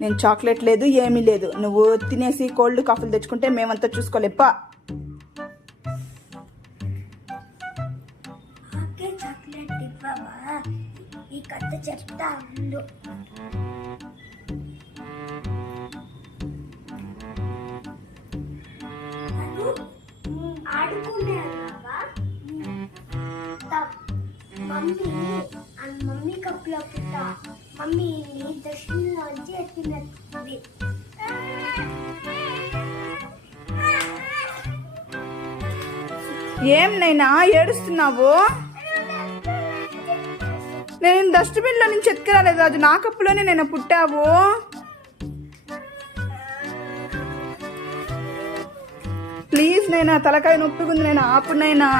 నేను చాక్లెట్ లేదు ఏమీ లేదు. నువ్వు తినేసి కోల్డ్ కాఫీలు తెచ్చుకుంటే మేమంతా చూసుకోలేప్పా. ఈ కథ చెప్తా ఉండు. ఆడుకునేవా మమ్మీ కప్పులో పుట్ట మమ్మీని దక్షిణలోంచి ఎత్తినది. ఏం నైనా ఏడుస్తున్నావు? నేను డస్ట్బిన్ లో నుంచి ఎత్తుకురాలేదు రాజు, నా కప్పులోనే నేను పుట్టావు. ప్లీజ్ నైనా, తలకాయ నొప్పిగా ఉంది నైనా, ఆపు నైనా.